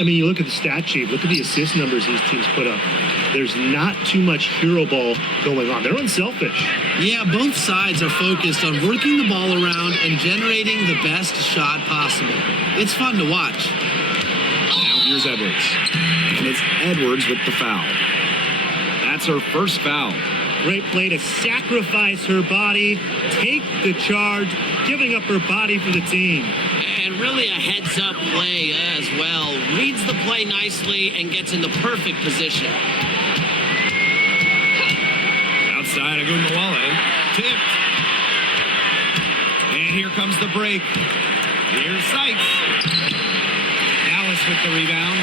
I mean, you look at the stat sheet, look at the assist numbers these teams put up. There's not too much hero ball going on. They're unselfish. Yeah, both sides are focused on working the ball around and generating the best shot possible. It's fun to watch. Now here's Edwards. And it's Edwards with the foul. That's her first foul. Great play to sacrifice her body, take the charge, giving up her body for the team. And really a heads-up play as well. Reads the play nicely and gets in the perfect position. Outside Agunmawale. Tipped. And here comes the break. Here's Sykes. Dallas with the rebound.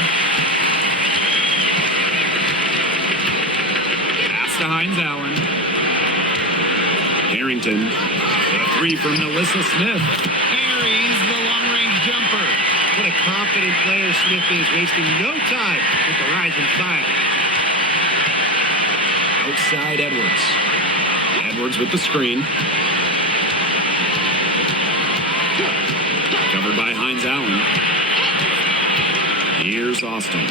Pass to Hines Allen. Harrington. A three from Melissa Smith. Buries the long-range jumper. What a confident player Smith is, wasting no time with the rise and fire. Outside Edwards. Edwards with the screen. Covered by Hines Allen. Here's Austin.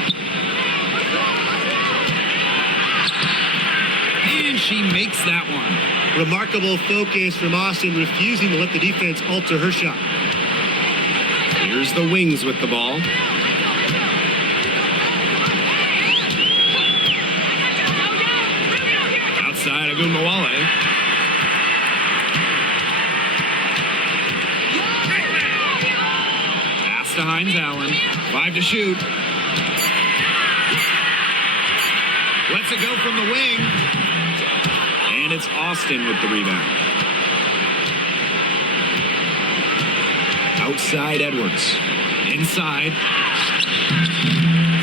And she makes that one. Remarkable focus from Austin, refusing to let the defense alter her shot. Here's the Wings with the ball. Outside Agunmawale. Pass to Hines Allen. 5 to shoot. Lets it go from the wing. And it's Austin with the rebound. Outside Edwards. Inside.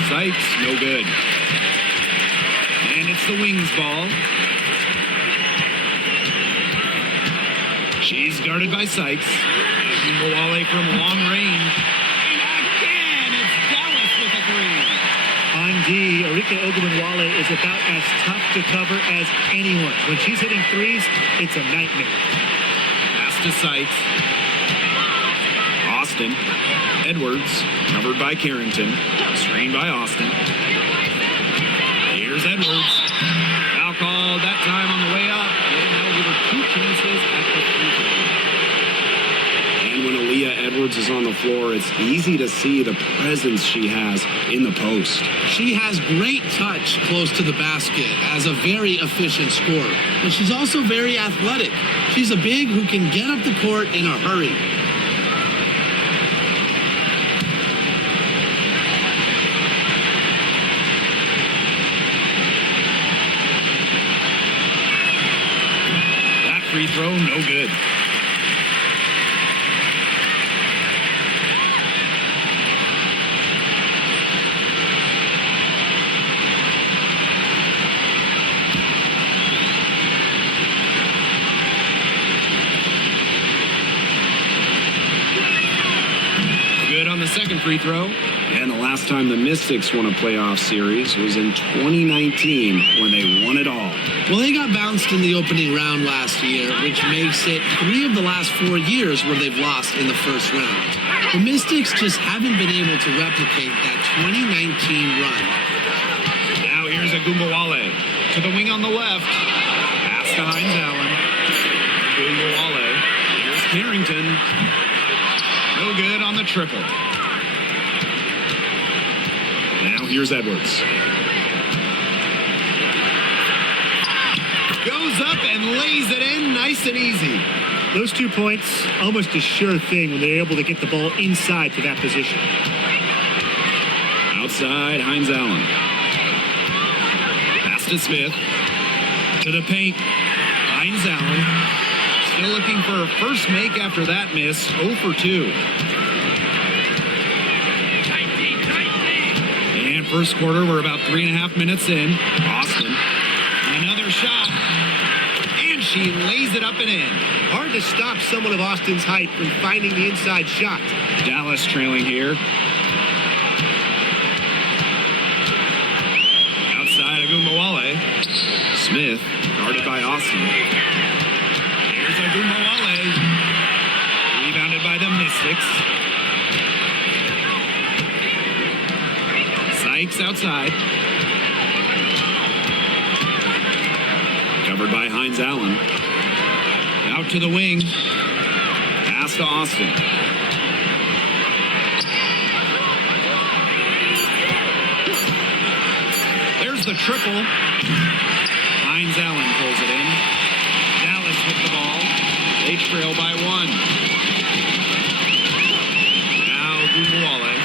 Sykes, no good. And it's the Wings ball. She's guarded by Sykes. Agunmawale from long range. And again, it's Dallas with a three. On D, Arike Ogunbowale is about as tough to cover as anyone. When she's hitting threes, it's a nightmare. Pass to Sykes. Austin. Edwards, covered by Carrington. Screened by Austin. Here's Edwards. Foul called that time on the way up. And they'll give her 2 chances at the free throw. And when Aaliyah Edwards is on the floor, it's easy to see the presence she has in the post. She has great touch close to the basket as a very efficient scorer. But she's also very athletic. She's a big who can get up the court in a hurry. That free throw, no good. The second free throw. And the last time the Mystics won a playoff series was in 2019 when they won it all. Well, they got bounced in the opening round last year, which makes it 3 of the last 4 years where they've lost in the first round. The Mystics just haven't been able to replicate that 2019 run. Now here's Agunmawale to the wing on the left. Pass to Hines Allen. Agunmawale. Here's Carrington. No good on the triple. Now here's Edwards. Goes up and lays it in nice and easy. Those 2 points, almost a sure thing when they're able to get the ball inside to that position. Outside, Hines Allen. Pass to Smith. To the paint. Hines Allen. Still looking for a first make after that miss. 0 for 2. And first quarter, we're about 3.5 minutes in. Austin. Another shot. And she lays it up and in. Hard to stop someone of Austin's height from finding the inside shot. Dallas trailing here. Outside Agunmawale. Smith, guarded by Austin. Here's Agunmawale. Rebounded by the Mystics. Sykes outside. Covered by Hines Allen. Out to the wing. Pass to Austin. There's the triple. Hines Allen pulls it in. Dallas with the ball. They trail by 1. Now Gumawale.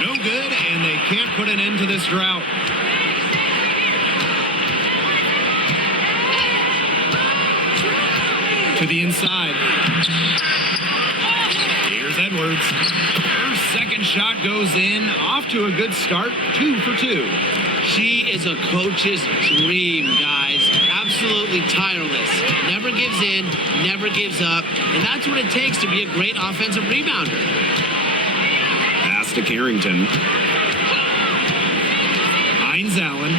No good, and they can't put an end to this drought. To the inside. Here's Edwards. Her second shot goes in. Off to a good start. 2 for 2. She is a coach's dream, guys. Absolutely tireless. Never gives in, never gives up. And that's what it takes to be a great offensive rebounder. Pass to Carrington. Hines Allen.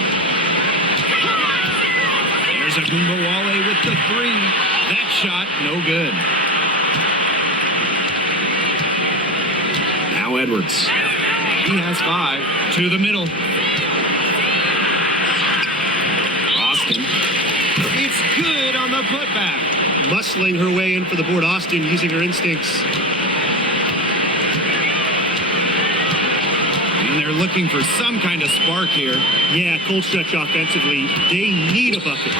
There's Agumbawale with the 3. That shot, no good. Now Edwards. He has 5. To the middle. Austin. It's good on the putback. Muscling her way in for the board. Austin using her instincts. And they're looking for some kind of spark here. Yeah, cold stretch offensively. They need a bucket.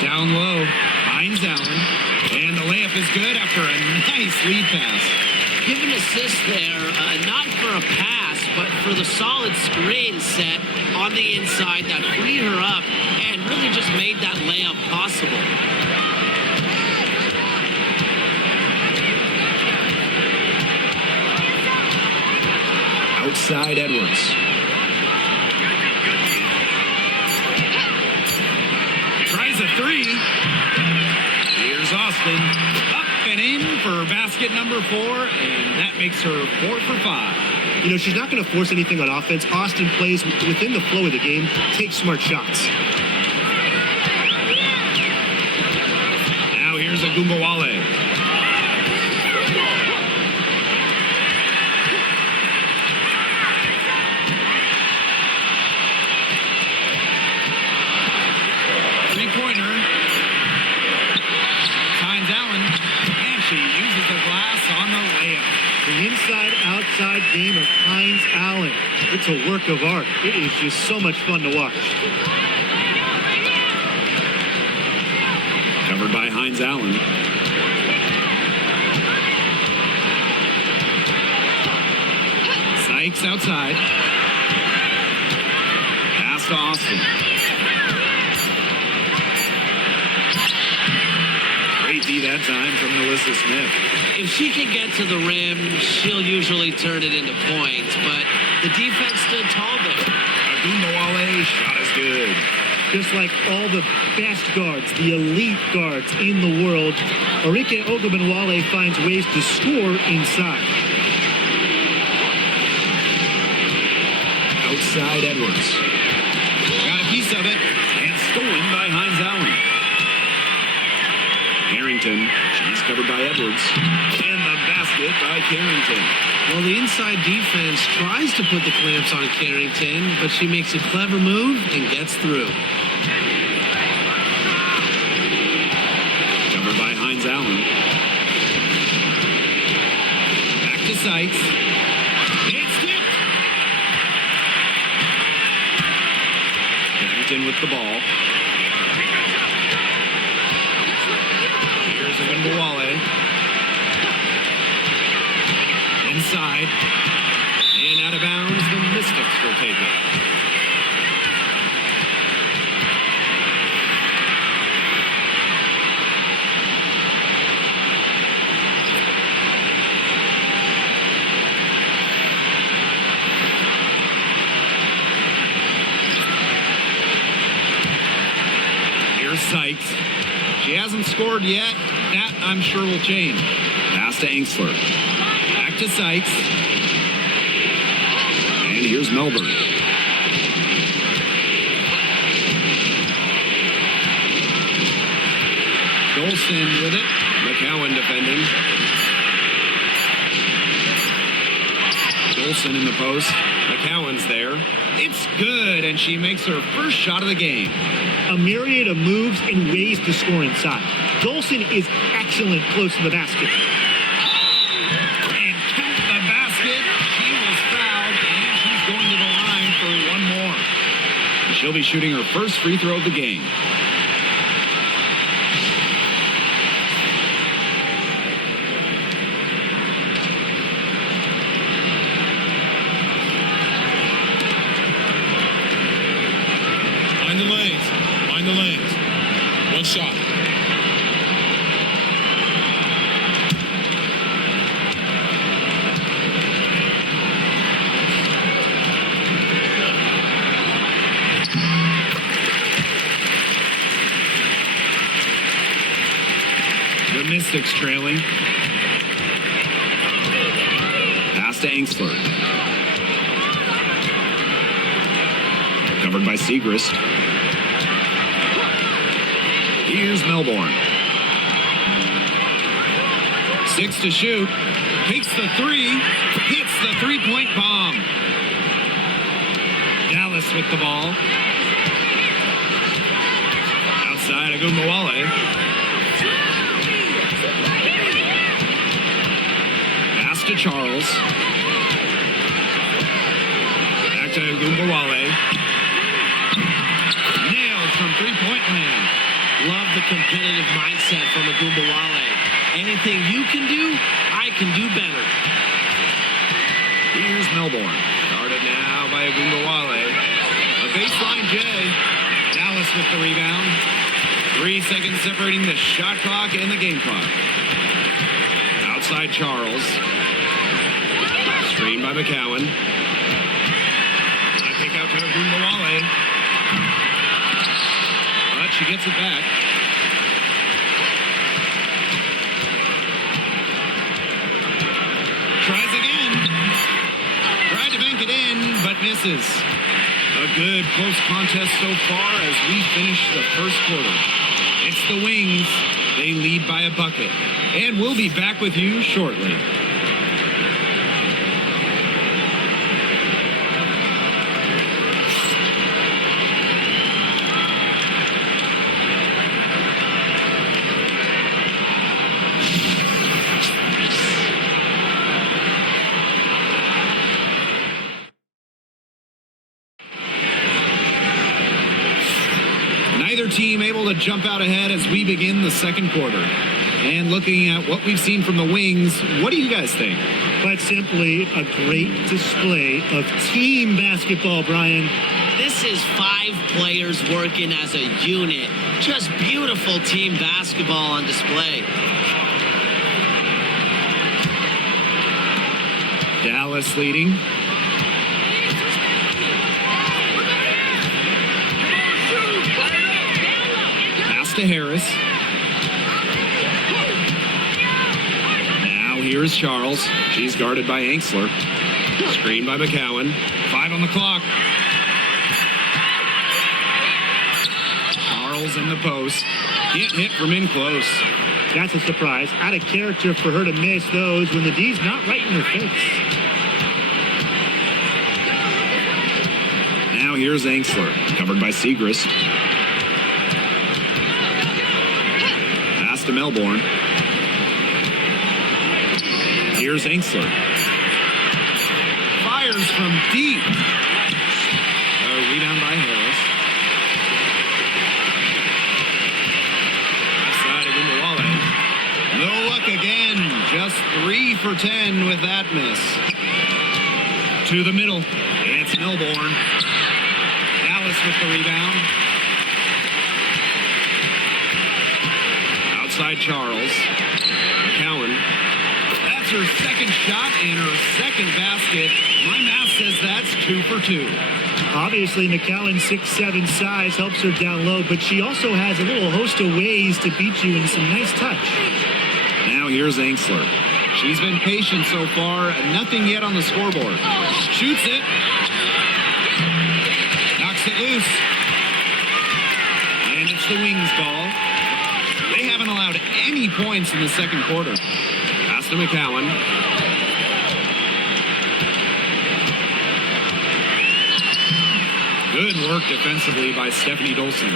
Down low. Hines Allen. And the layup is good after a nice lead pass. Give an assist there, not for a pass, but for the solid screen set on the inside that freed her up and really just made that layup possible. Outside Edwards. Tries a 3. Here's Austin. Up and in for basket number 4, and that makes her 4 for 5. You know, she's not going to force anything on offense. Austin plays within the flow of the game, takes smart shots. Now here's Agumbawale. Three-pointer. Hines Allen. And she uses the glass on the layup. The inside-outside game of Hines Allen. It's a work of art. It is just so much fun to watch. Covered by Hines Allen. Sykes outside. Pass to Austin. Great D that time from Melissa Smith. If she can get to the rim, she'll usually turn it into points, but the defense stood tall there. Agumbawale shot is good. Just like all the best guards, the elite guards in the world, Arike Ogunbowale finds ways to score inside. Outside Edwards. Got a piece of it, and stolen by Hines Allen. Carrington, she's covered by Edwards. And the basket by Carrington. Well, the inside defense tries to put the clamps on Carrington, but she makes a clever move and gets through. Covered by Hines Allen. Back to Sykes. It's tipped. Carrington with the ball. Here's Agumbawale. Inside. And out of bounds, the Mystics will take it. Here's Sykes. She hasn't scored yet. That, I'm sure, will change. Pass to Angsler. Back to Sykes. And here's Melbourne. Dolson with it. McCowan defending. Dolson in the post. McCowan's there. It's good, and she makes her first shot of the game. A myriad of moves and ways to score inside. Dolson is excellent close to the basket. And count the basket. She was fouled, and she's going to the line for one more. And she'll be shooting her first free throw of the game. Find the lanes. One shot. The Mystics trailing. Pass to Angsler. Covered by Segrist. Here's Melbourne. 6 to shoot. Takes the three. Hits the three-point bomb. Dallas with the ball. Outside Agumbawale. Pass to Charles. Back to Agumbawale. Nailed from three-point land. Love the competitive mindset from Agumbawale. Anything you can do, I can do better. Here's Melbourne. Guarded now by Agumbawale. A baseline J. Dallas with the rebound. 3 seconds separating the shot clock and the game clock. Outside Charles. Screen by McCowan. A kick out to Agumbawale. But she gets it back. Tries again. Tried to bank it in, but misses. A good close contest so far as we finish the first quarter. It's the Wings. They lead by a bucket. And we'll be back with you shortly. Neither team able to jump out ahead as we begin the second quarter. And looking at what we've seen from the Wings, what do you guys think? Quite simply, a great display of team basketball, Brian. This is 5 players working as a unit. Just beautiful team basketball on display. Dallas leading. Pass to Harris. Now here's Charles. She's guarded by Angsler. Screen by McCowan. 5 on the clock. Charles in the post. Can't hit from in close. That's a surprise. Out of character for her to miss those when the D's not right in her face. Now here's Angsler. Covered by Segrist. Pass to Melbourne. Here's Angsler. Fires from deep. A rebound by Harris. Outside of Agumbawale. No luck again. Just 3 for 10 with that miss. To the middle. It's Melbourne. Dallas with the rebound. Outside Charles. McCowan. That's her second shot and her second basket. My math says that's 2 for 2. Obviously, McCowan's 6'7" size helps her down low, but she also has a little host of ways to beat you in some nice touch. Now here's Angsler. She's been patient so far. Nothing yet on the scoreboard. Shoots it. Knocks it loose. And it's the Wings ball. They haven't allowed allowed any points in the second quarter. Pass to McCowan. Good work defensively by Stephanie Dolson.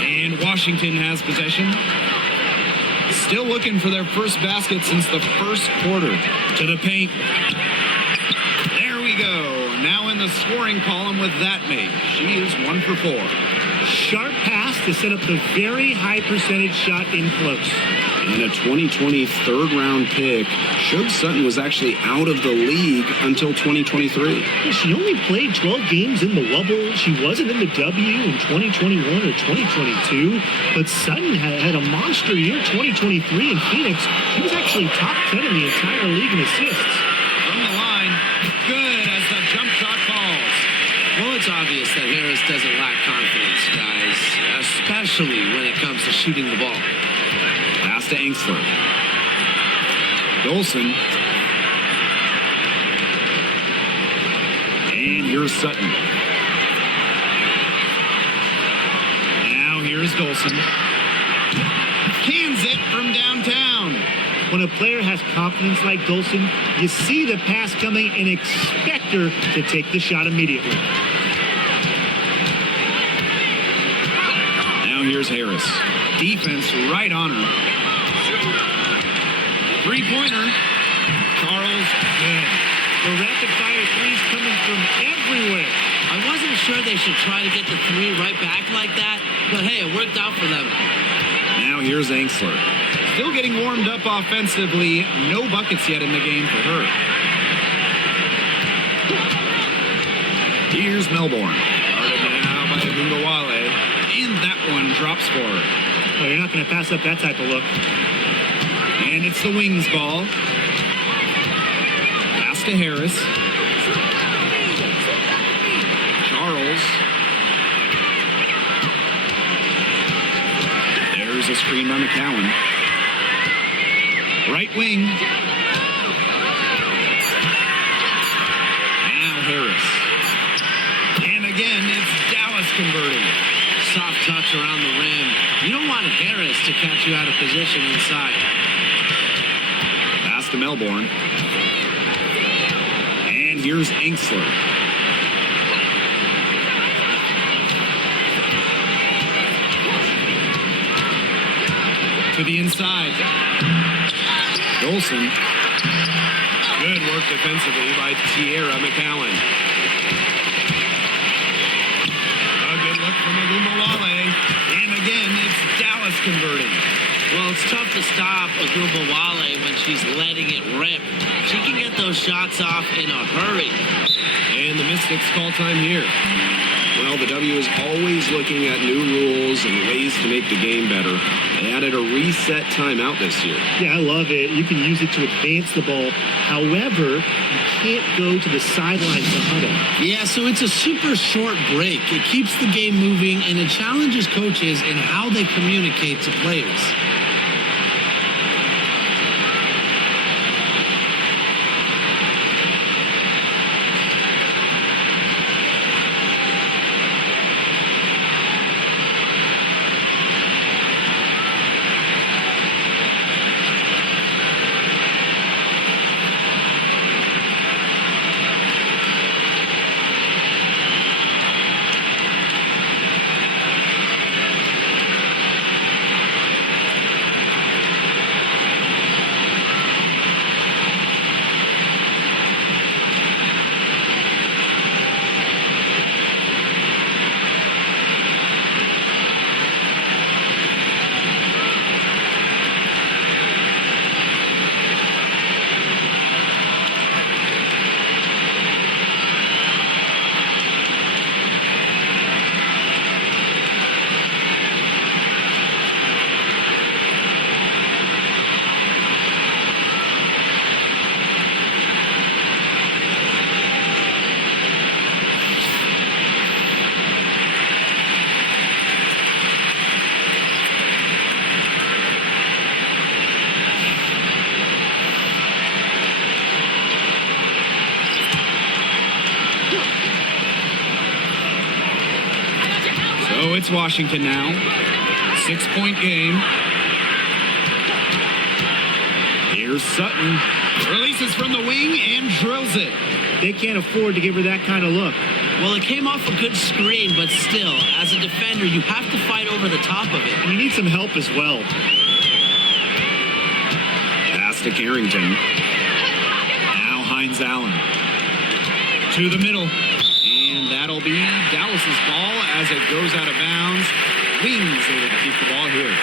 And Washington has possession. Still looking for their first basket since the first quarter. To the paint. There we go. Now in the scoring column with that mate. She is 1 for 4. Sharp pass to set up the very high percentage shot in close. And a 2020 third-round pick. Shug Sutton was actually out of the league until 2023. She only played 12 games in the Wubble. She wasn't in the W in 2021 or 2022. But Sutton had a monster year 2023 in Phoenix. She was actually top 10 in the entire league in assists. From the line, good as the jump shot falls. Well, it's obvious that Harris doesn't lack confidence, guys, especially when it comes to shooting the ball. Pass to Angsler. Dolson. And here's Sutton. Now here's Dolson. Cans it from downtown. When a player has confidence like Dolson, you see the pass coming and expect her to take the shot immediately. Now here's Harris. Defense right on her. Three-pointer. Charles, good. The rapid-fire threes coming from everywhere. I wasn't sure they should try to get the three right back like that, but hey, it worked out for them. Now here's Angsler. Still getting warmed up offensively. No buckets yet in the game for her. Here's Melbourne. Guarded now by Agumbawale. And that one drops for her. Well, you're not going to pass up that type of look. And it's the Wings ball. Pass to Harris. Charles. There's a screen by McCowan. Right wing. Now Harris. And again, it's Dallas converting. Soft touch around the rim. You don't want Harris to catch you out of position inside. Pass to Melbourne. And here's Angsler. To the inside. Dolson. Good work defensively by Tierra McCowan. A good look from Agumbawale. And again, it's Dallas converting. Well, it's tough to stop Agumbawale when she's letting it rip. She can get those shots off in a hurry. And the Mystics call time here. Well, the W is always looking at new rules and ways to make the game better. They added a reset timeout this year. Yeah, I love it. You can use it to advance the ball. However, you can't go to the sidelines to huddle. Yeah, so it's a super short break. It keeps the game moving, and it challenges coaches in how they communicate to players. So it's Washington now. 6-point game. Here's Sutton. Releases from the wing and drills it. They can't afford to give her that kind of look. Well, it came off a good screen, but still, as a defender, you have to fight over the top of it. And you need some help as well. Pass to Carrington. Now Hines Allen. To the middle. And that'll be Dallas's ball as it goes out of bounds. Wings able to keep the ball here.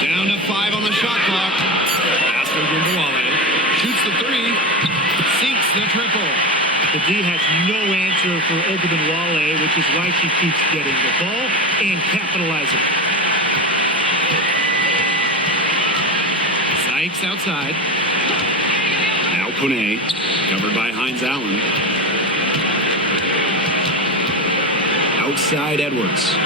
Down to 5 on the shot clock. Pass to Gumbawale. Shoots the 3. Sinks the triple. The D has no answer for Ogunbowale, which is why she keeps getting the ball and capitalizing. Sykes outside. Now Kone, covered by Hines Allen. Outside Edwards.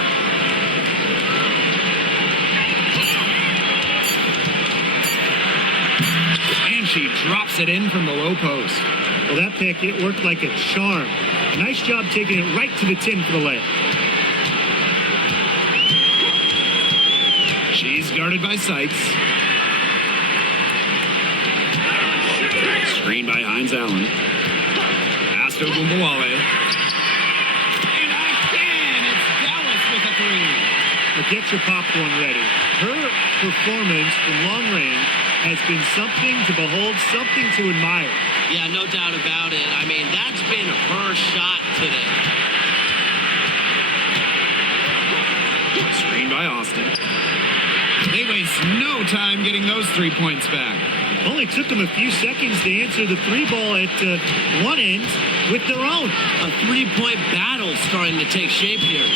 And she drops it in from the low post. Well, that pick, it worked like a charm. Nice job taking it right to the tin for the layup. She's guarded by Sykes. Screen by Hines Allen. Pass to Gumbawale. And again, it's Dallas with a 3. But get your popcorn ready. Her performance from long range has been something to behold, something to admire. Yeah, no doubt about it. I mean, that's been her shot today. Screen by Austin. They waste no time getting those 3 points back. Only took them a few seconds to answer the 3 ball at one end with their own. A 3-point battle starting to take shape here.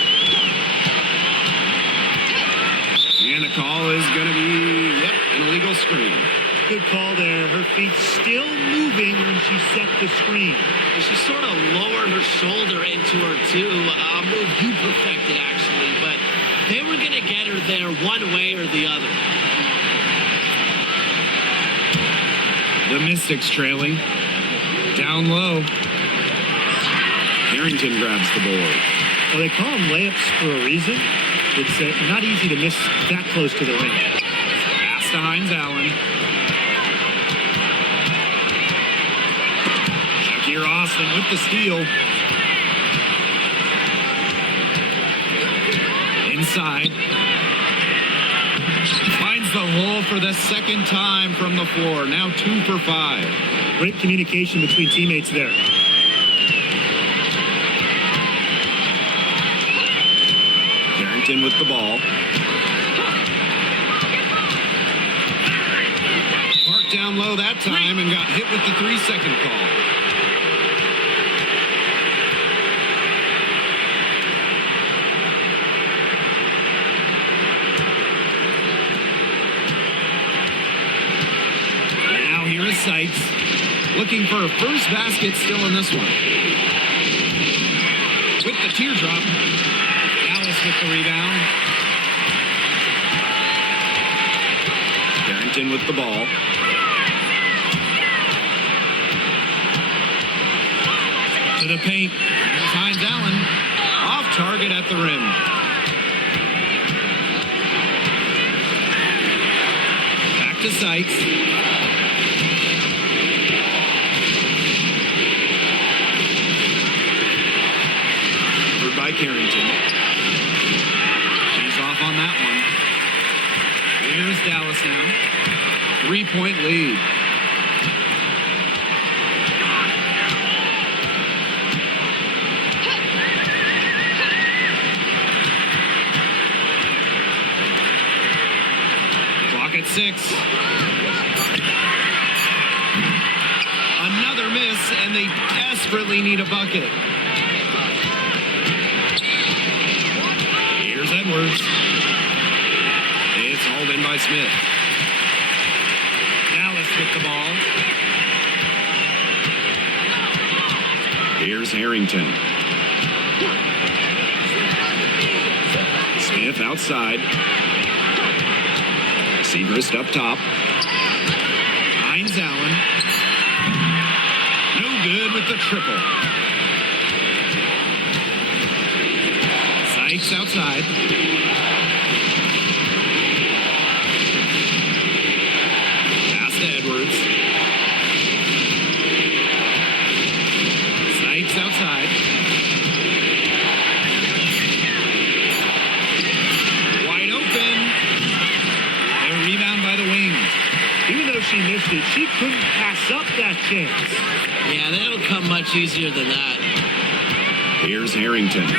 And the call is going to be, an illegal screen. Good call there. Her feet still moving when she set the screen. And she sort of lowered her shoulder into her, too. A move you perfected, actually. But they were going to get her there one way or the other. The Mystics trailing. Down low. Harrington grabs the board. Well, they call them layups for a reason. It's not easy to miss that close to the rim. Pass to Hines Allen. Shakir Austin with the steal. Inside. Finds the hole for the second time from the floor. Now 2 for 5. Great communication between teammates there. Carrington with the ball. Parked down low that time and got hit with the 3-second call. Now here is Sykes looking for a first basket still in this one. With the teardrop. Dallas with the rebound. Carrington with the ball. To the paint. Here's Hines Allen. Off target at the rim. Back to Sykes. Covered by Carrington. She's off on that one. Here's Dallas now. 3-point lead. Clock at 6. Another miss, and they desperately need a bucket. Here's Edwards. It's hauled in by Smith. Dallas with the ball. Here's Harrington. Smith outside. Segrist up top. Hines Allen. No good with the triple. Sykes outside. Pass to Edwards. Sykes outside. Wide open. A rebound by the Wings. Even though she missed it, she couldn't pass up that chance. Yeah, they don't come much easier than that. Here's Harrington. And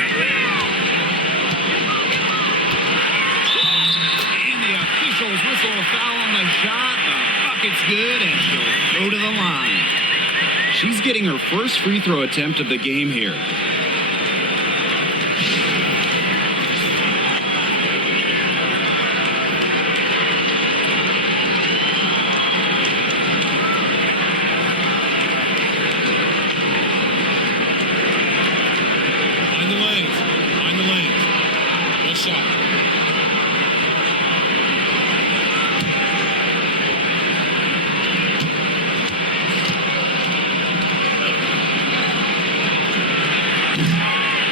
the officials whistle a foul on the shot. The bucket's good, and she'll go to the line. She's getting her first free throw attempt of the game here. Find the lanes. Find the lanes. One shot.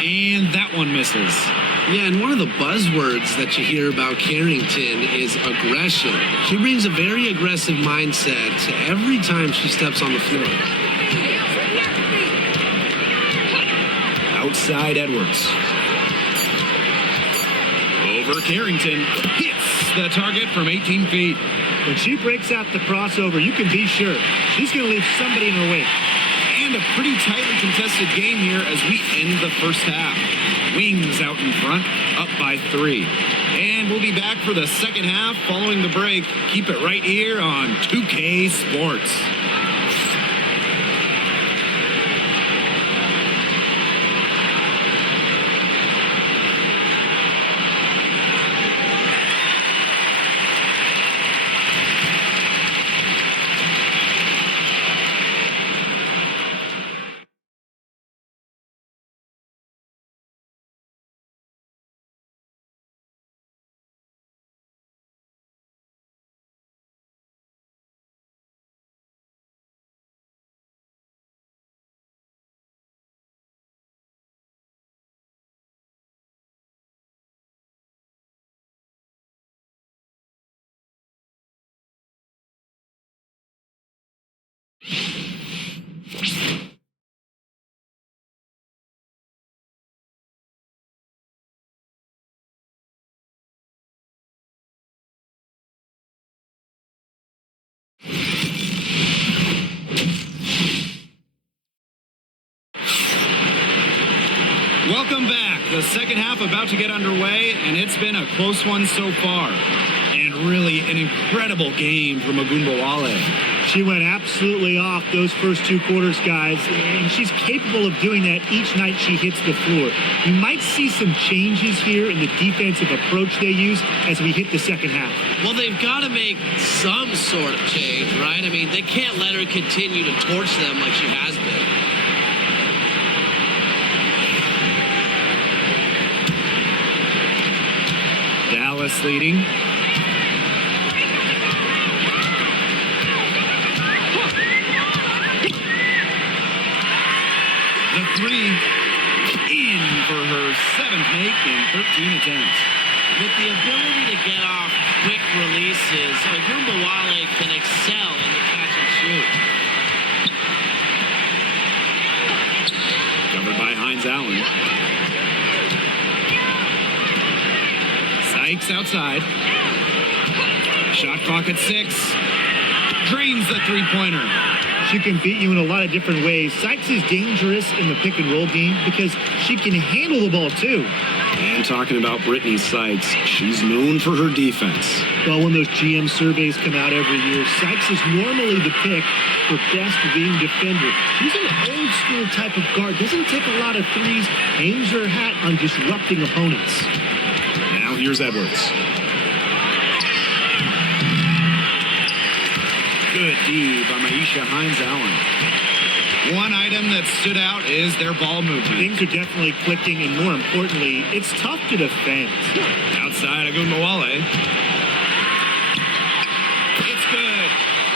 And that one misses. Yeah, and one of the buzzwords that you hear about Carrington is aggression. She brings a very aggressive mindset to every time she steps on the floor. Outside Edwards. Over Carrington. Hits the target from 18 feet. When she breaks out the crossover, you can be sure she's going to leave somebody in her wake. And a pretty tightly contested game here as we end the first half. Wings out in front, up by 3. And we'll be back for the second half following the break. Keep it right here on 2K Sports. Welcome back. The second half about to get underway, and it's been a close one so far. And really an incredible game from Ogunbowale. She went absolutely off those first 2 quarters, guys, and she's capable of doing that each night she hits the floor. We might see some changes here in the defensive approach they use as we hit the second half. Well, they've got to make some sort of change, right? I mean, they can't let her continue to torch them like she has been. Dallas leading. The 3 in for her 7th make in 13 attempts. With the ability to get off quick releases, Ogunbowale can excel in the catch and shoot. Covered by Hines Allen. Sykes outside. Shot clock at 6. Drains the three-pointer. She can beat you in a lot of different ways. Sykes is dangerous in the pick and roll game because she can handle the ball too. And talking about Brittany Sykes, she's known for her defense. Well, when those GM surveys come out every year, Sykes is normally the pick for best wing defender. She's an old school type of guard, doesn't take a lot of threes, aims her hat on disrupting opponents. Now here's Edwards. Good D by Maisha Hines Allen. One item that stood out is their ball movement. Things are definitely clicking, and more importantly, it's tough to defend. Outside Ogunbowale. good.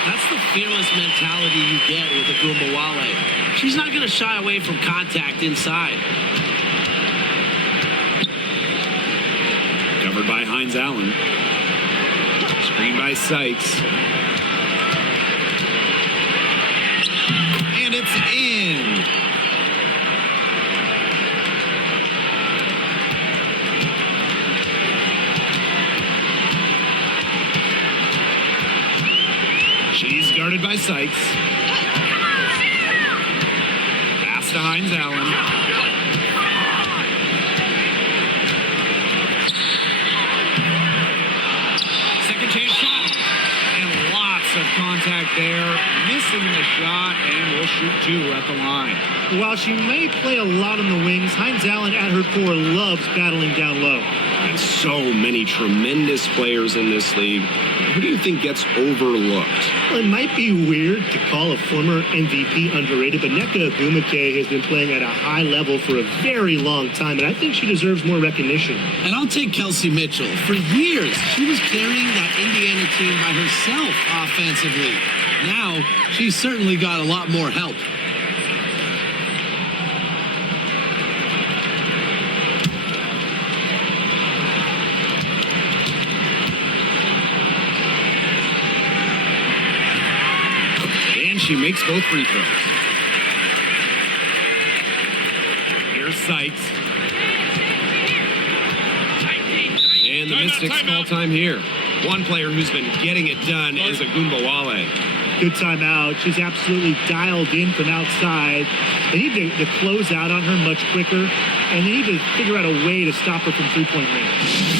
That's the fearless mentality you get with a Gumbawale. She's not going to shy away from contact inside. Covered by Hines Allen. Screen by Sykes. And it's in. She's guarded by Sykes. Pass to Hines Allen. Second chance shot. And lots of contact there. Missing the shot, and will shoot two at the line. While she may play a lot on the wings, Hines Allen at her core loves battling down low. And so many tremendous players in this league. Who do you think gets overlooked? Well, it might be weird to call a former MVP underrated, but Nneka Ogwumike has been playing at a high level for a very long time, and I think she deserves more recognition. And I'll take Kelsey Mitchell. For years, she was carrying that Indiana team by herself offensively. Now, she's certainly got a lot more help. She makes both free throws. Here's Sykes. And the Mystics call time here. One player who's been getting it done is Ogwumike. Good timeout. She's absolutely dialed in from outside. They need to close out on her much quicker, and they need to figure out a way to stop her from three-point range.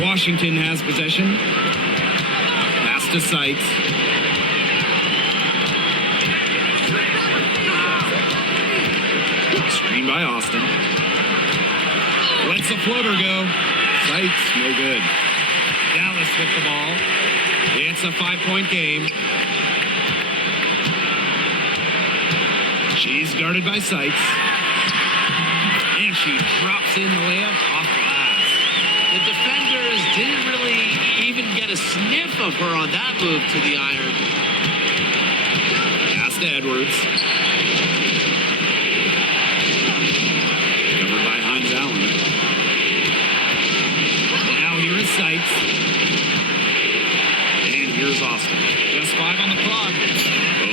Washington has possession. Pass to Sykes. Screen by Austin. Lets the floater go. Sykes, no good. Dallas with the ball. It's a 5-point game. She's guarded by Sykes. And she drops in the layup off glass. The defenders didn't really even get a sniff of her on that move to the iron. Pass to Edwards. Covered by Hines Allen. Now here is Sykes. And here's Austin. Just 5 on the clock.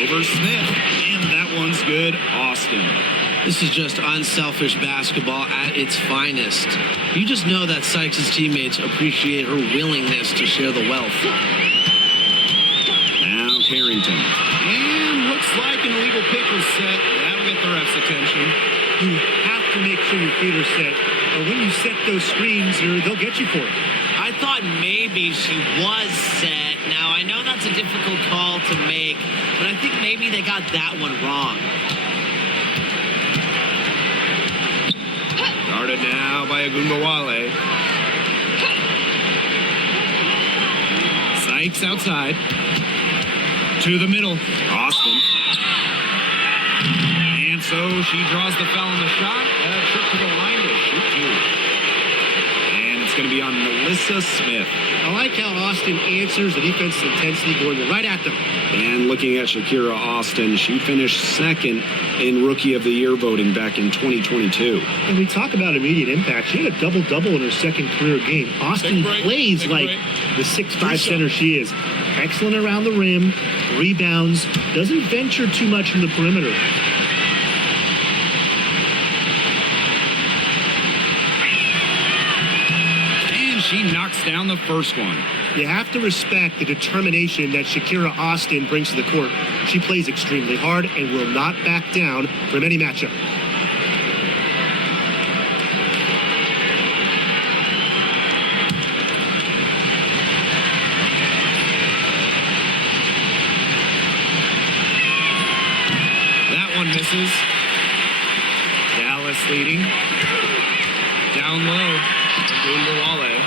Over Smith. And that one's good. Austin. This is just unselfish basketball at its finest. You just know that Sykes' teammates appreciate her willingness to share the wealth. Now Carrington. And looks like an illegal pick was set. That'll get the ref's attention. You have to make sure your feet are set. Or when you set those screens, they'll get you for it. I thought maybe she was set. Now, I know that's a difficult call to make, but I think maybe they got that one wrong. Guarded now by Agumbawale. Sykes outside. To the middle. Austin. And so she draws the foul on the shot. A trip to the line to shoot two. And it's going to be on Melissa Smith. I like how Austin answers the defensive intensity going right at them. And looking at Shakira Austin, she finished second in Rookie of the Year voting back in 2022. And we talk about immediate impact. She had a double-double in her second career game. Austin plays like the 6'5" center she is. Excellent around the rim, rebounds, doesn't venture too much in the perimeter. And she knocks down the first one. You have to respect the determination that Shakira Austin brings to the court. She plays extremely hard and will not back down from any matchup. That one misses. Dallas leading. Down low. Agumbawale.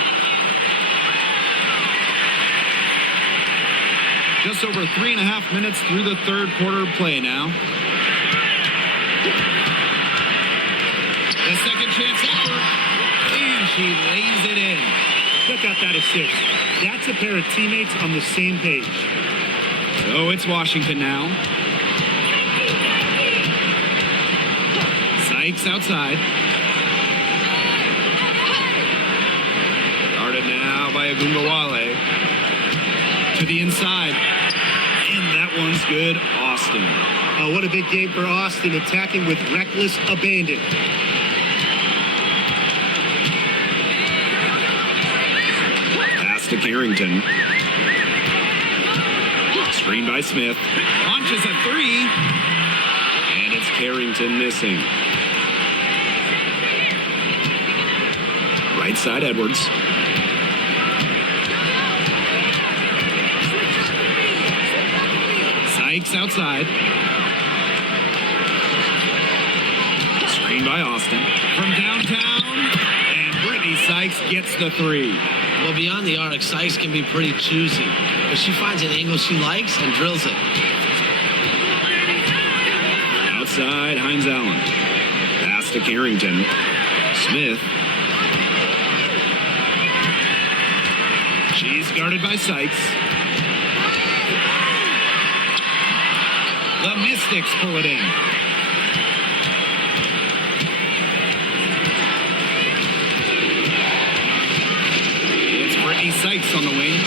Just over 3.5 minutes through the third quarter of play now. The second chance effort. And she lays it in. Check out that assist. That's a pair of teammates on the same page. So it's Washington now. Sykes outside. Guarded now by Agumbawale. To the inside. And that one's good. Austin. Oh, what a big game for Austin, attacking with reckless abandon. Pass to Carrington. Screen by Smith. Launches a three. And it's Carrington missing. Right side, Edwards. Sykes outside. Screen by Austin. From downtown. And Brittany Sykes gets the three. Well, beyond the arc, Sykes can be pretty choosy, but she finds an angle she likes and drills it. Outside, Hines Allen. Pass to Carrington. Smith. She's guarded by Sykes. The Mystics pull it in. It's Brittany Sykes on the wing.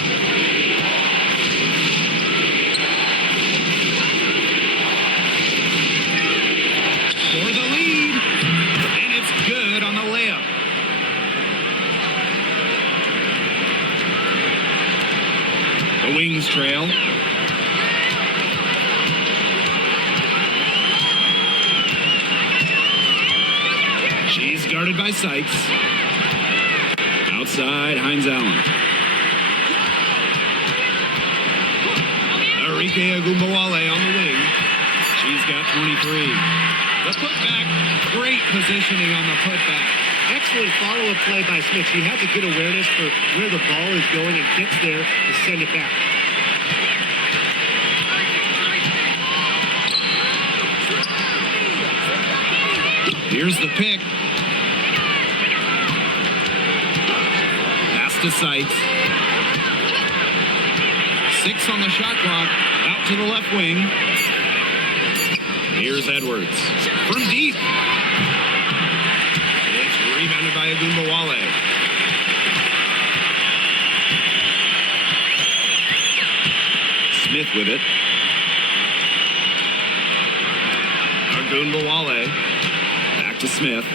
For the lead. And it's good on the layup. The Wings trail. She's guarded by Sykes. Outside, Hines Allen. Arike Agumbawale on the wing. She's got 23. The putback, great positioning on the putback. Excellent follow-up play by Smith. She has a good awareness for where the ball is going and gets there to send it back. Here's the pick. Pass to Sykes. 6 on the shot clock. Out to the left wing. Here's Edwards. From deep. It's rebounded by Agumbawale. Smith with it. Agumbawale. Back to Smith.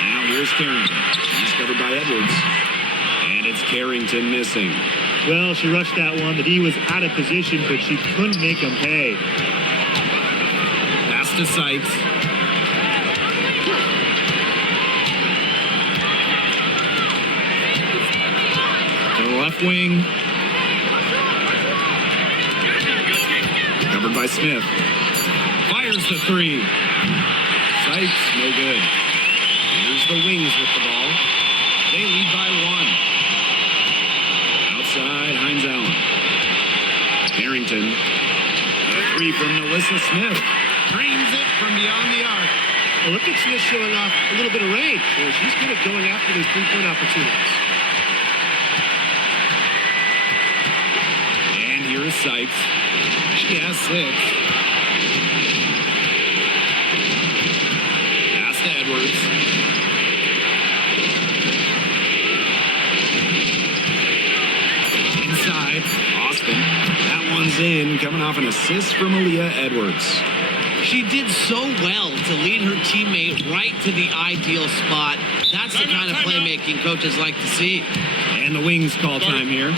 Now here's Carrington. He's covered by Edwards. And it's Carrington missing. Well, she rushed that one. The D was out of position, but she couldn't make him pay. Pass to Sykes. To the left wing. Covered by Smith. Fires the three. Sykes, no good. Here's the Wings with the ball. They lead by 1. Outside, Hines Allen. Harrington. A three from Melissa Smith. Drains it from beyond the arc. Well, look at Smith showing off a little bit of range. Well, she's good at going after those three-point opportunities. And here is Sykes. She has 6. Pass to Edwards. Inside, Austin. That one's in, coming off an assist from Aaliyah Edwards. She did so well to lead her teammate right to the ideal spot. That's the kind of playmaking coaches like to see. And the Wings call time here.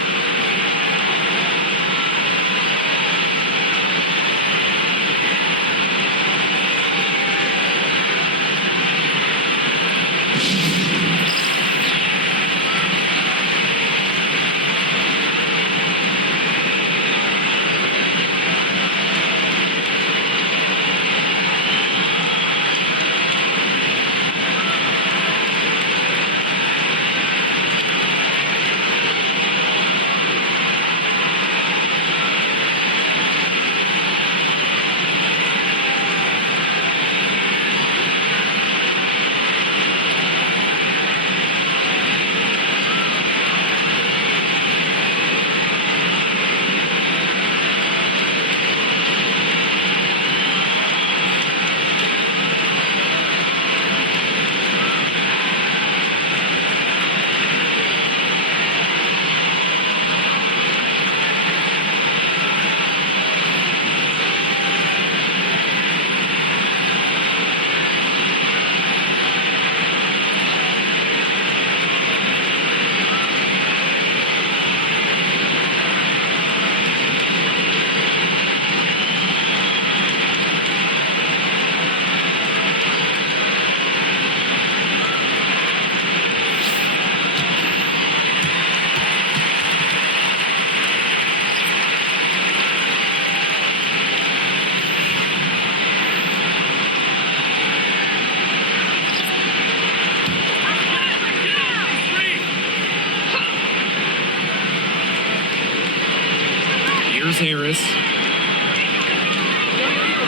Harris.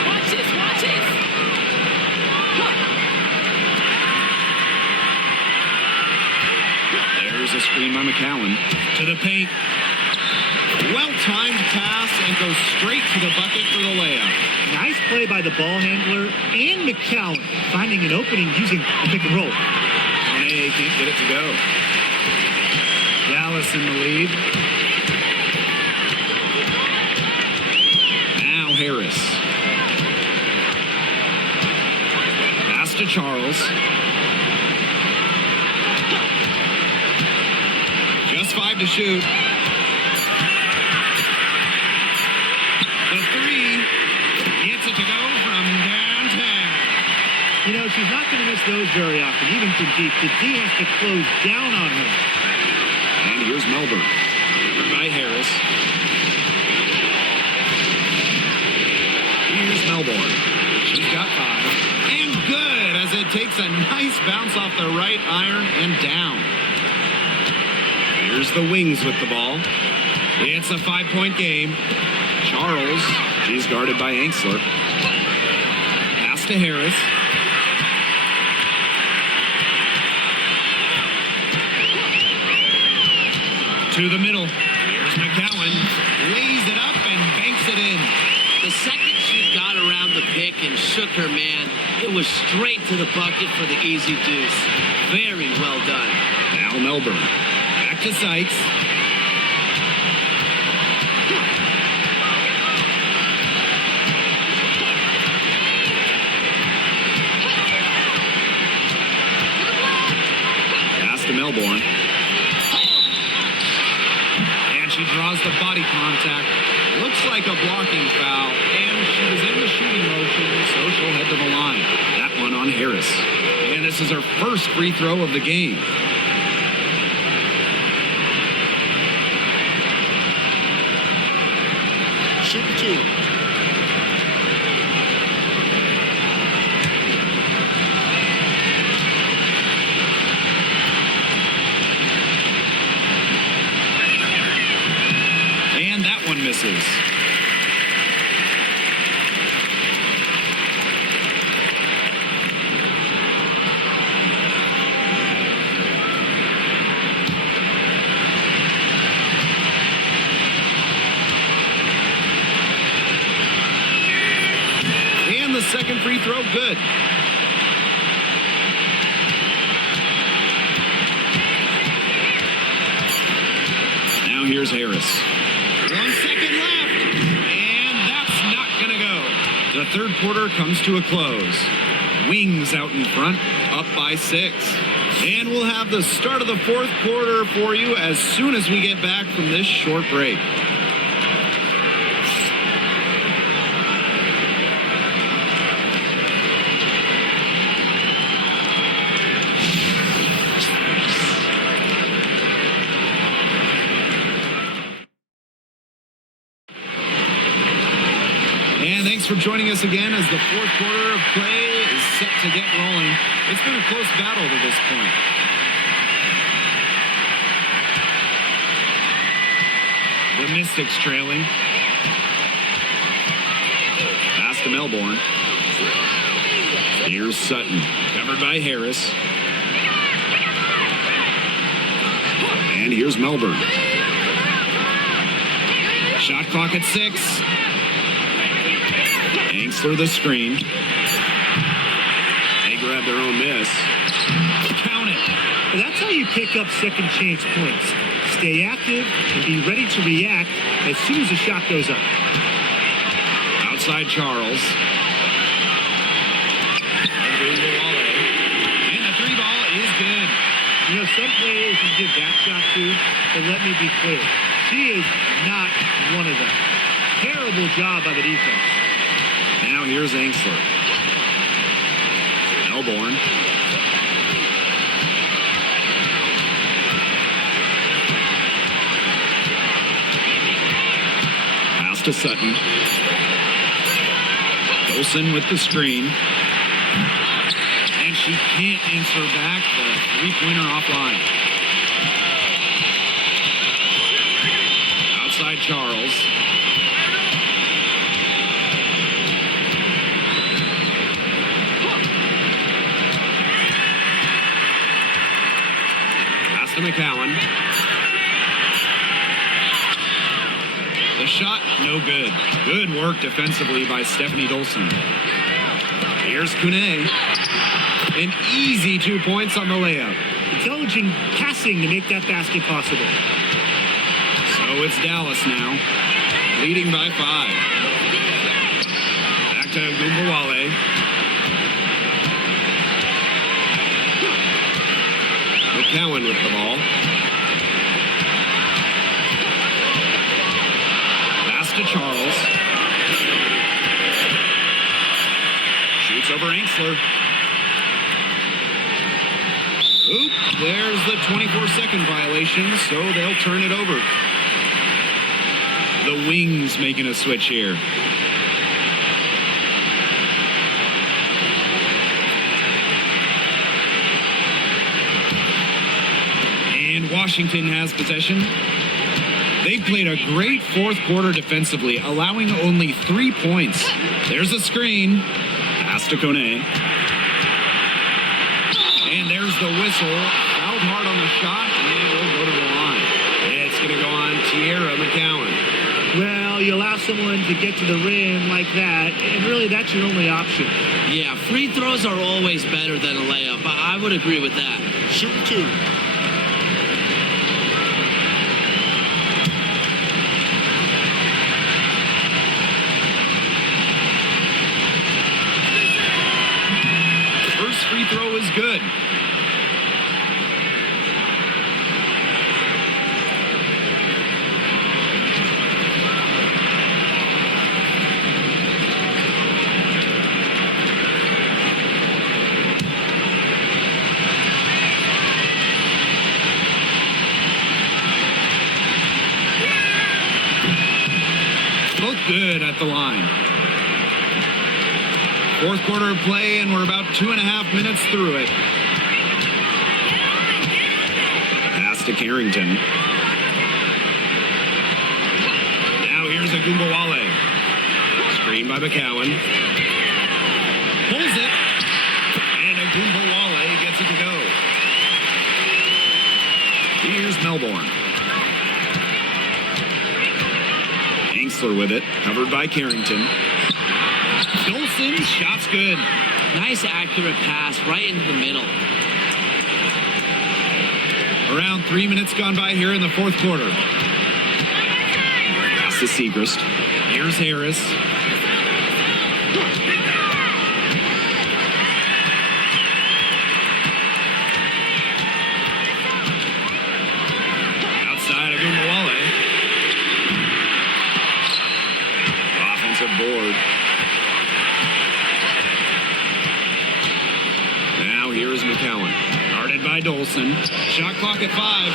Watch this, watch this. There's a screen by McCowan. To the paint. Well-timed pass and goes straight to the bucket for the layup. Nice play by the ball handler and McCowan, finding an opening using the pick and roll. Monet can't get it to go. Dallas in the lead. Now Harris. Pass to Charles. Just 5 to shoot. The three gets it to go from downtown. You know, she's not going to miss those very often, even from deep. The D has to close down on her. And here's Melbourne. Covered by Harris. Here's Melbourne. She's got 5. And good, as it takes a nice bounce off the right iron and down. Here's the Wings with the ball. It's a 5-point game. Charles, she's guarded by Angsler. Pass to Harris. To the middle. Here's McCowan. Lays it up and banks it in. The second she got around the pick and shook her man, it was straight to the bucket for the easy deuce. Very well done. Now Melbourne. Back to Sykes. Pass to Melbourne. And she draws the body contact. Looks like a blocking foul. And she was in the shooting motion, so she'll head to the line. That one on Harris. And this is her first free throw of the game. Shoot 2. one misses. And the second free throw, good. Now here's Harris. 1 second left. And that's not going to go. The third quarter comes to a close. Wings out in front, up by 6. And we'll have the start of the fourth quarter for you as soon as we get back from this short break. And thanks for joining us again as the fourth quarter of play is set to get rolling. It's been a close battle to this point. The Mystics trailing. Pass to Melbourne. Here's Sutton, covered by Harris. And here's Melbourne. Shot clock at 6. Angstler the screen. They grab their own miss. Count it. And that's how you pick up second chance points. Stay active and be ready to react as soon as the shot goes up. Outside Charles. And the three ball is good. You know, some players you give that shot to, but let me be clear. She is not one of them. Terrible job by the defense. Now here's Angstler. Melbourne. Pass to Sutton. Olsen with the screen. And she can't answer back. The three-pointer offline. Outside Charles. McCowan. The shot, no good. Good work defensively by Stephanie Dolson. Here's Kune. An easy 2 points on the layup. Intelligent passing to make that basket possible. So it's Dallas now, leading by 5. Back to Gumbawale. McCowan with the ball. Pass to Charles. Shoots over Angstler. Oop, there's the 24-second violation, so they'll turn it over. The Wings making a switch here. Washington has possession. They played a great fourth quarter defensively, allowing only 3 points. There's a screen. Pass to Kone. And there's the whistle. Fouled hard on the shot, and it will go to the line. It's going to go on Tierra McCowan. Well, you allow someone to get to the rim like that, and really that's your only option. Yeah, free throws are always better than a layup. I would agree with that. Shoot 2. Free throw is good. Both good at the line. Fourth quarter of play, and we're about 2.5 minutes through it. Pass to Carrington. Now here's Agumbawale. Screen by McCowan. Pulls it. And Agumbawale gets it to go. Here's Melbourne. Angsler with it. Covered by Carrington. Dolson, shot's good. Nice accurate pass right into the middle. Around 3 minutes gone by here in the fourth quarter. Pass to Segrist. Here's Harris. Outside Agumbawale. Offensive board. Now here is McCowan. Guarded by Dolson. Shot clock at 5.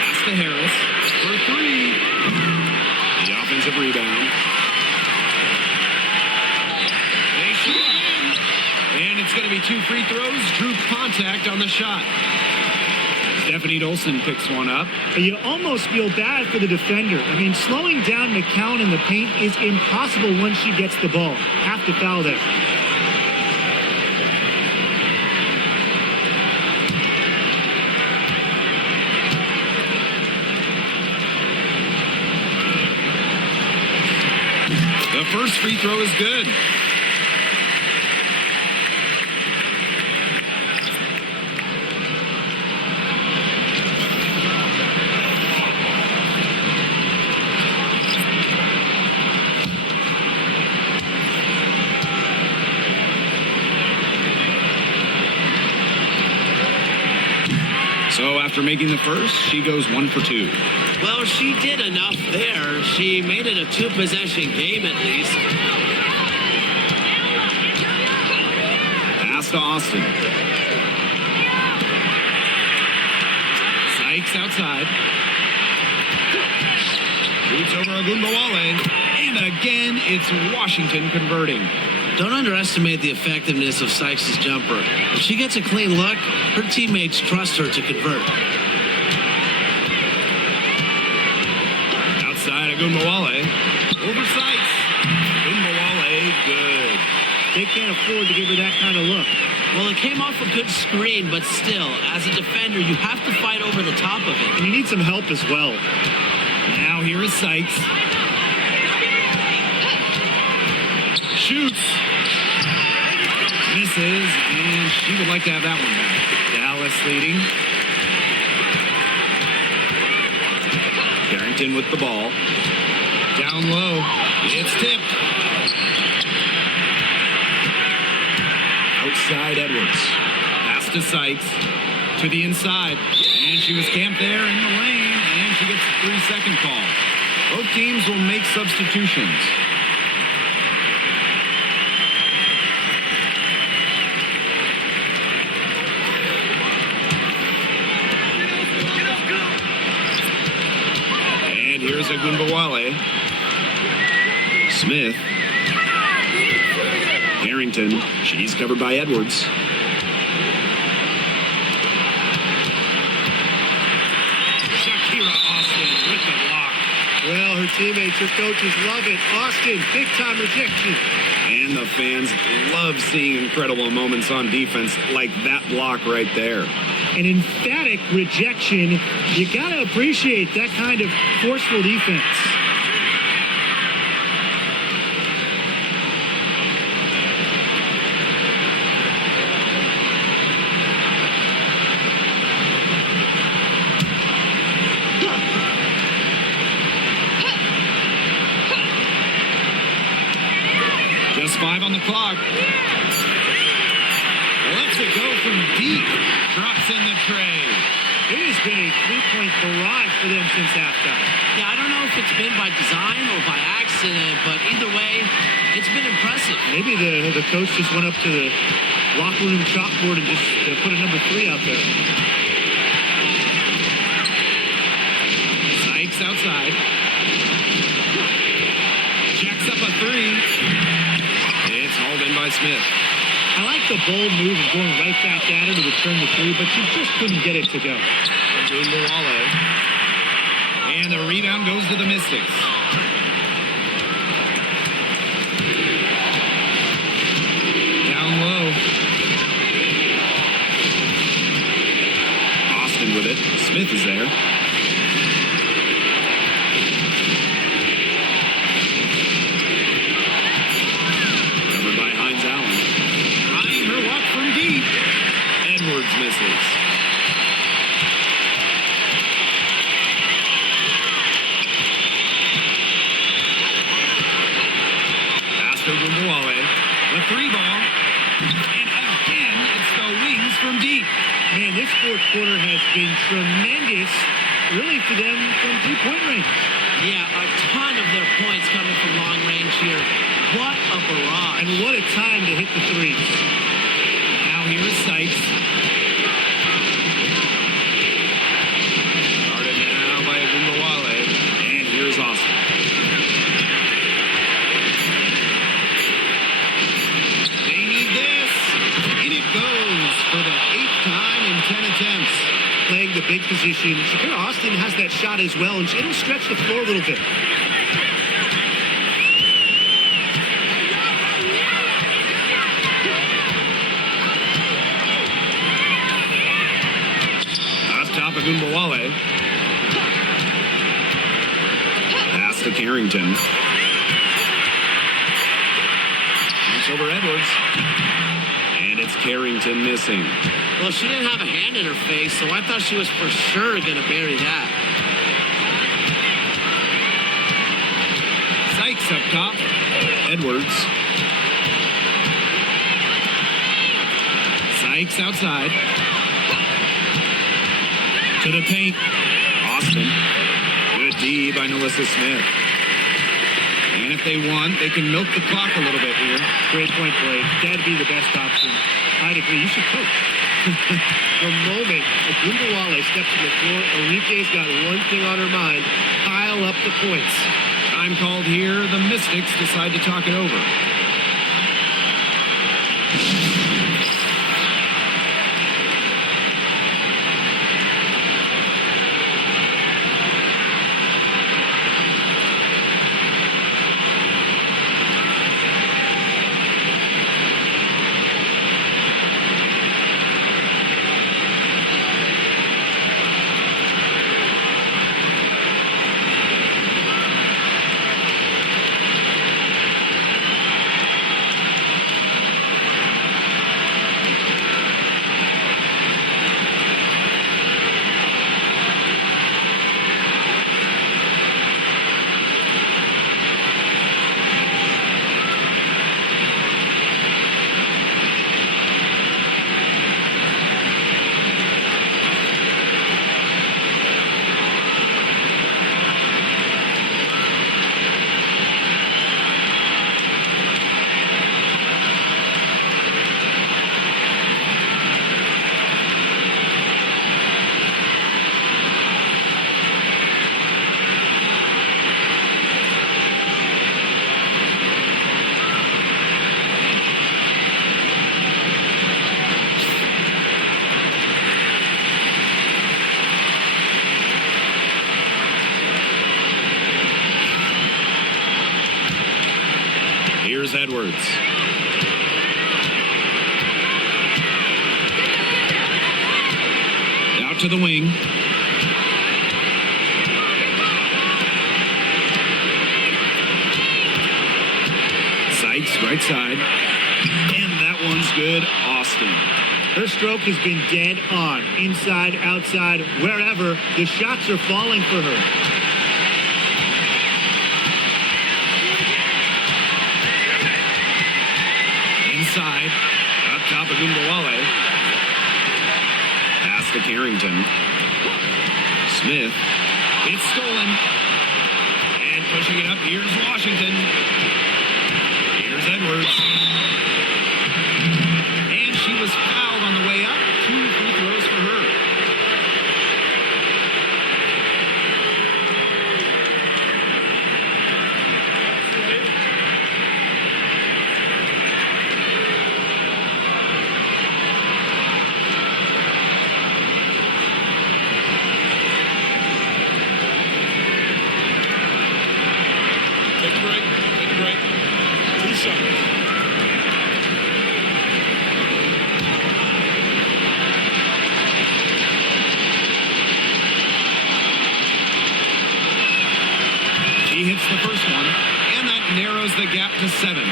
Pass to Harris for 3. The offensive rebound. They shoot again. And it's going to be 2 free throws. Drew contact on the shot. Stephanie Dolson picks one up. You almost feel bad for the defender. I mean, slowing down McCown in the paint is impossible once she gets the ball. Have to foul there. The first free throw is good. So after making the first, she goes 1 for 2. Well, she did enough there. She made it a 2-possession game at least. Pass to Austin. Sykes outside. Shoots over Agumbawale. And again, it's Washington converting. Don't underestimate the effectiveness of Sykes' jumper. If she gets a clean look, her teammates trust her to convert. Outside Agumbawale. Over Sykes. Agumbawale, good. They can't afford to give her that kind of look. Well, it came off a good screen, but still, as a defender, you have to fight over the top of it. And you need some help as well. Now here is Sykes. Shoots. Misses, and she would like to have that one back. Dallas leading. Carrington with the ball. Down low. It's tipped. Outside Edwards. Pass to Sykes. To the inside. And she was camped there in the lane, and she gets a 3-second call. Both teams will make substitutions. Here's Agumbawale. Smith. Harrington. She's covered by Edwards. Shakira Austin with the block. Well, her teammates, her coaches love it. Austin, big-time rejection. And the fans love seeing incredible moments on defense like that block right there. An emphatic rejection. You got to appreciate that kind of forceful defense. Just 5 on the clock. Lets it go from deep. Drops in the tray. It has been a 3-point barrage for them since halftime. Yeah, I don't know if it's been by design or by accident, but either way, it's been impressive. Maybe the coach just went up to the locker room chalkboard and just put a number 3 out there. Sykes outside. Jacks up a 3. It's hauled in by Smith. I like the bold move of going right back at her to return the 3, but she just couldn't get it to go. Agumbawale. And And the rebound goes to the Mystics. Down low. Austin with it. Smith is there. Covered by Hines Allen. Trying her luck from deep. Edwards misses. The three ball. And again, it's the wings from deep. Man, this fourth quarter has been tremendous, really, for them from three-point range. Yeah, a ton of their points coming from long range here. What a barrage. And what a time to hit the threes. Now here is Sykes. Started now by Agumbawale. And here's Austin. For the 8th time in 10 attempts. Playing the big position. Shakira Austin has that shot as well, and it'll stretch the floor a little bit. Off top of Agumbawale. Pass to Carrington. It's over Edwards. It's Carrington missing. Well, she didn't have a hand in her face, so I thought she was for sure going to bury that. Sykes up top. Edwards. Sykes outside. To the paint. Austin. Good D by Melissa Smith. And if they want, they can milk the clock a little bit here. Great point, Blake. That'd be the best option. I'd agree. You should coach. The moment Agumbawale steps to the floor, Enrique's got one thing on her mind: pile up the points. Time called here. The Mystics decide to talk it over. Here's Edwards. Out to the wing. Sykes, right side. And that one's good. Austin. Her stroke has been dead on. Inside, outside, wherever. The shots are falling for her. Inside, up top of Agumbawale. Pass to Carrington. Smith. It's stolen. And pushing it up, here's Washington. Here's Edwards. And she was fouled on the way up. 2 free throws for her. Take a break. Take a break. 2 shots. She hits the first one, and that narrows the gap to 7.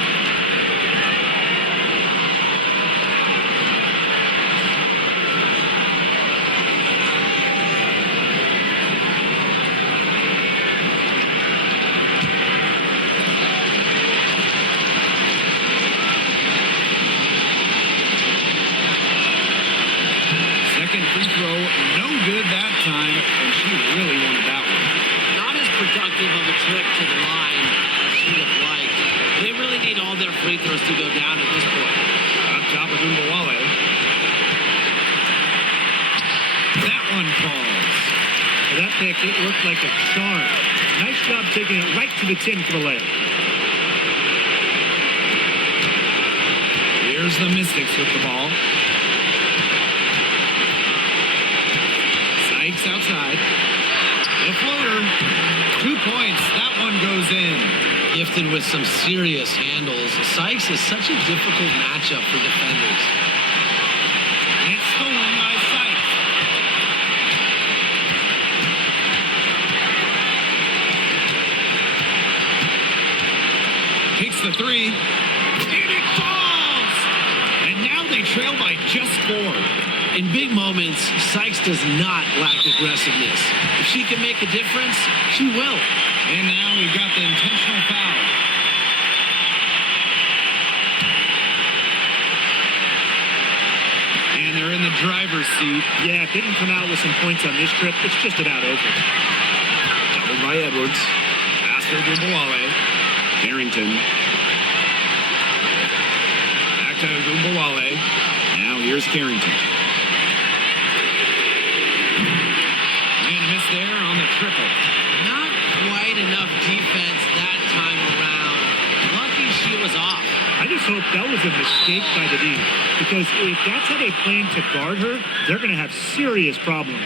Second free throw, no good that time, and she really wanted that one. Not as productive of a trip to the line as she would have liked. They really need all their free throws to go down at this point. Up top of Umbawale. That one falls. For that pick, it looked like a charm. Nice job taking it right to the 10 for the layup. Here's the Mystics with the ball. Sykes outside. The floater. 2 points. That one goes in. Gifted with some serious handles. Sykes is such a difficult matchup for defenders. It's stolen by Sykes. Kicks the 3. And it falls! And now they trail by just 4. In big moments, Sykes does not lack aggressiveness. If she can make a difference, she will. And now we've got the intentional foul. And they're in the driver's seat. Yeah, if they didn't come out with some points on this trip, it's just about over. Doubled by Edwards. Pass to Gumbawale. Carrington. Back to Gumbawale. Now here's Carrington. And a miss there on the triple. Not quite enough defense that time around. Lucky she was off. I just hope that was a mistake by the D, because if that's how they plan to guard her, they're going to have serious problems.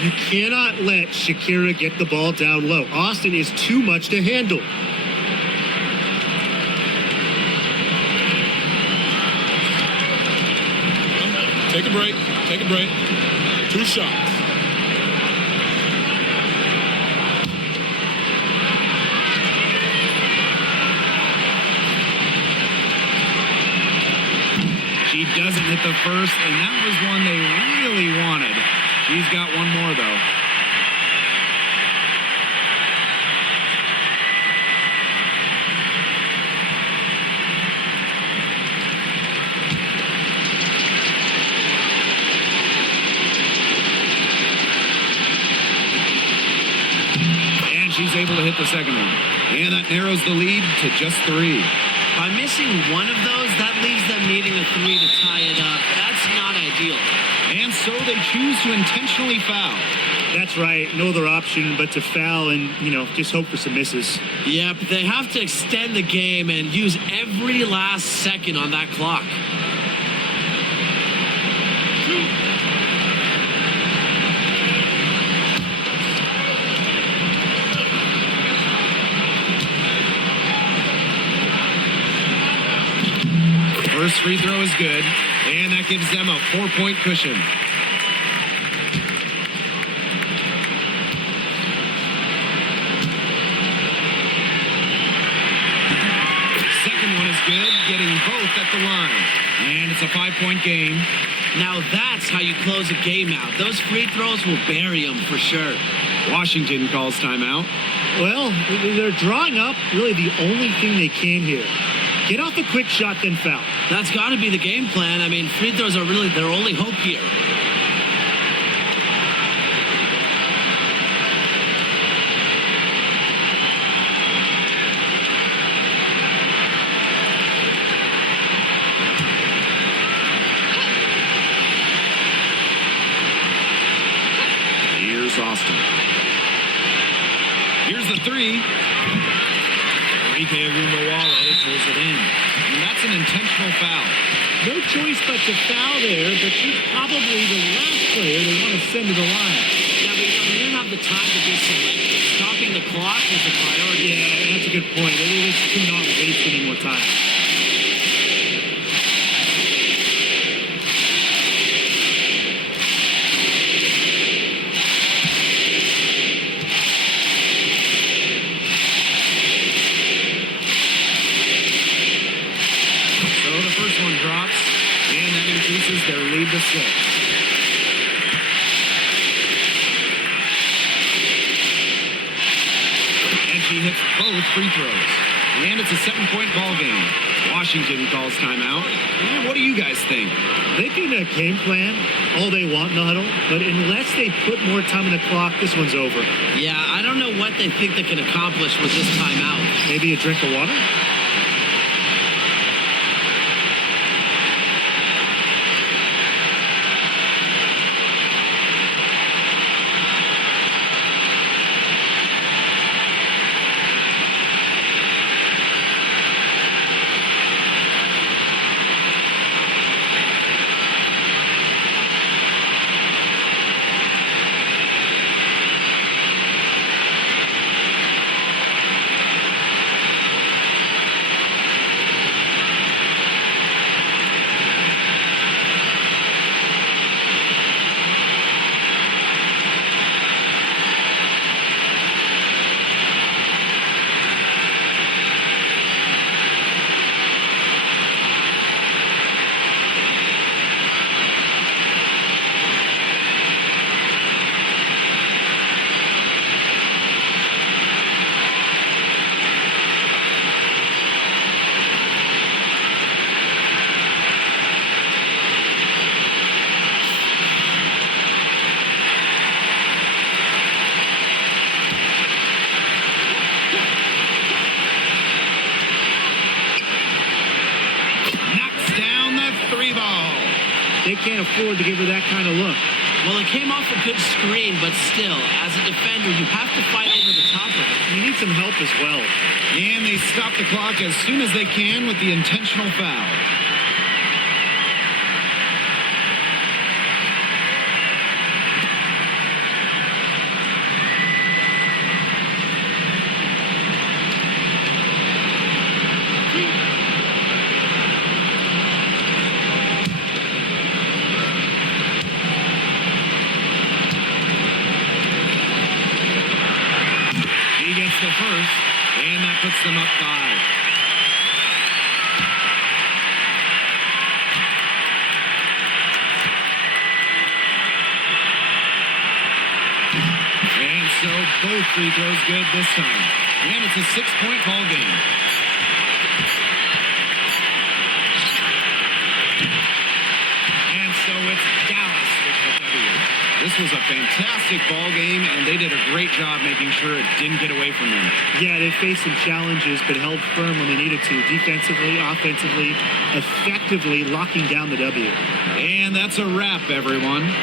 You cannot let Shakira get the ball down low. Austin is too much to handle. Take a break. Take a break. 2 shots. She doesn't hit the first, and that was one they really wanted. She's got one more, though. And she's able to hit the second one. And that narrows the lead to just 3. By missing one of those, that leaves them needing a 3 to tie it up. That's not ideal. And so they choose to intentionally foul. That's right. No other option but to foul and, just hope for some misses. Yep, they have to extend the game and use every last second on that clock. First free throw is good, and that gives them a 4-point cushion. Second one is good, getting both at the line. And it's a 5-point game. Now that's how you close a game out. Those free throws will bury them for sure. Washington calls timeout. Well, they're drawing up really the only thing they can here. Get off a quick shot, then foul. That's got to be the game plan. I mean, free throws are really their only hope here. Here's Austin. Here's the 3. Enrique Agumbawale pulls it in. And that's an intentional foul. No choice but to foul there, but she's probably the last player they want to send to the line. Yeah, but they didn't have the time to be selective. Stopping the clock was a priority. Yeah, that's a good point. They just could not waste any more time. So the first one drops, and that increases their lead to 6. And she hits both free throws. And it's a 7-point ball game. Washington calls timeout. And what do you guys think? They can game plan all they want in the huddle, but unless they put more time on the clock, this one's over. Yeah, I don't know what they think they can accomplish with this timeout. Maybe a drink of water? They can't afford to give her that kind of look. Well, it came off a good screen, but still, as a defender, you have to fight over the top of it. You need some help as well. And they stop the clock as soon as they can with the intentional foul. He gets the first, and that puts them up 5. And so both free throws good this time. And it's a 6-point ball game. And so it's Dallas with the W. This was a fantastic ball game, and they did a great job making sure it didn't get away from them. Yeah, they faced some challenges, but held firm when they needed to. Defensively, offensively, effectively locking down the W. And that's a wrap, everyone.